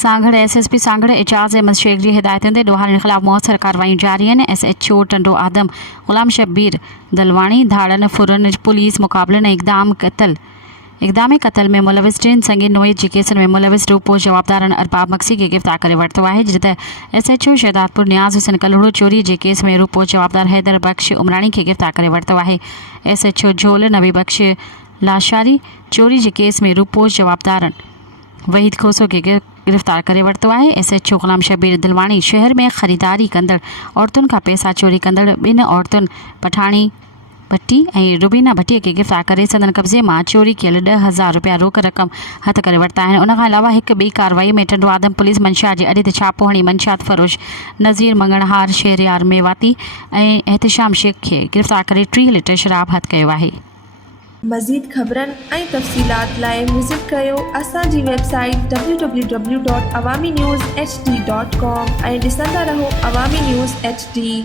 Sanghar SSP Sanghar Ejaz Ahmad Sheikh की हिदायतों से डोहारनि खिलाफ मौसर कार्रवाई जारी हैं। SHO टंडो आदम गुलाम शब्बीर दलवाणी धाड़न फुरन पुलिस मुकाबलन इकदाम कत्ल में मुलविस टिन संगीन नोए जी केसन में मुलविस रूपो जवाबदारन अरबाब मक्सी के गिरफ्तार करे वरतो है। जिते SHO शहदादपुर न्याज हुसैन कलड़ो चोरी जे केस में रूपो जवाबदार हैदर बख्श उमरानी के गिरफ्तार करे वरतो है। SHO झोल नबी बख्श लाशारी चोरी जे केस में रूपो जवाबदारन वहीद खोसो के गिरफ्तार करे वरतो है। SHO गुलाम शब्बीर दिलवाणी शहर में खरीदारी कंदड़ औरतुन का पैसा चोरी कंदड़ बिन औरतुन पठाणी भट्टी और रुबीना भट्टी के गिरफ्तार करे संदन कब्जे में चोरी कल 10,000 रुपया रोक रकम हथ करे वरता है। उन अलावा एक बी कार्रवाई में टंडो आदम पुलिस मंशा के अॾे ते छापो हणी मंशात फरोश नज़ीर मंगणहार शहरियार मेवाती और एहतिशाम शेख के गिरफ्तार करे 3 लीटर शराब हथ कयो है। मज़ीद ख़बरन ऐं तफ़सीलात लाइ विज़िट कयो असांजी वेबसाइट www.awamiNewsHD.com ऐं ॾिसंदा रहो अवामी न्यूज़ HD।